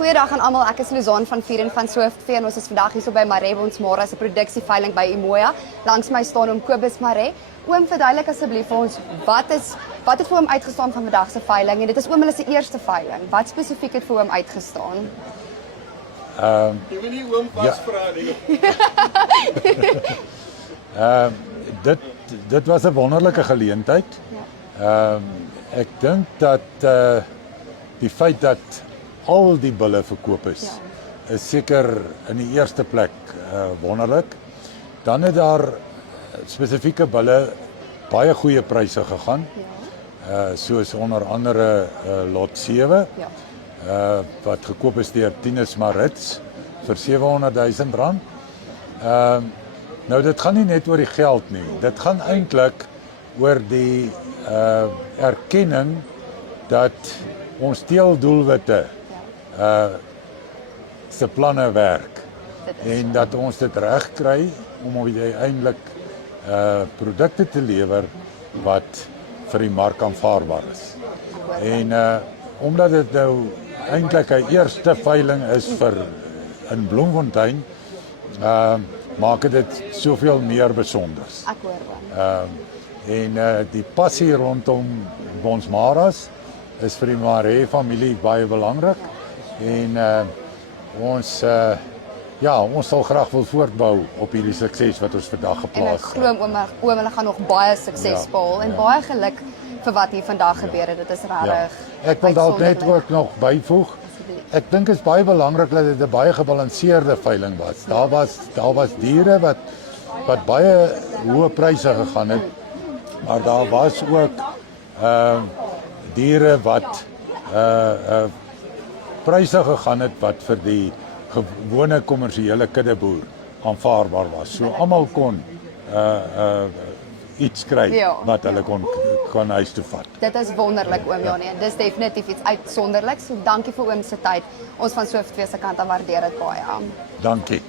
Goeiedag aan almal, ek is Luzaan van Vieren van Swiftvee en ons is vandag hier so by Maree Bonsmara se produksieveiling by Umoya. Langs my staan oom Kobus Maree. Oom, verduidelik asseblief vir ons wat het vir hom uitgestaan van vandag se veiling en dit is oom hulle se eerste veiling. Wat spesifiek het vir hom uitgestaan? Jy wil nie oom vasvra nie. Dit was 'n wonderlike geleentheid. Ek dink dat die feit dat al die bulle verkoop is seker in die eerste plek wonderlik. Dan het daar spesifieke bulle baie goeie pryse gegaan. Soos onder andere lot 7 wat gekoop is deur Tinus Marits vir R700,000. Nou dit gaan nie net oor die geld nie. Dit gaan eintlik oor die erkenning dat ons teeldoelwitte se planne werk en dat ons dit reg kry om uiteindelik produkte te lewer wat vir die mark aanvaarbaar is. En omdat dit nou eintlik 'n eerste veiling is vir in Bloemfontein, maak dit soveel meer besonders. Ek hoor En die passie rondom Bonsmaras is vir die Maree familie baie belangrik en ons sal graag wil voortbou op hierdie sukses wat ons vandag en ek geplaas glo oom hulle gaan nog baie sukses behaal en baie geluk vir wat hier vandag gebeur het. Dit is regtig. Ek wil dalk net ook nog byvoeg. Ek dink dit is baie belangrik dat dit 'n baie gebalanseerde veiling was. Daar was diere wat baie hoë pryse gegaan het, maar daar was ook diere wat pryse gegaan het wat vir die gewone kommersiële kuddeboer aanvaarbaar was. So almal kon iets kry wat hulle kon huis toe vat. Dit is wonderlik oom Janie en dis definitief iets uitsonderliks. So dankie vir oom se tyd. Ons van Swiftvee se kant aan waardeer dit baie. Dankie.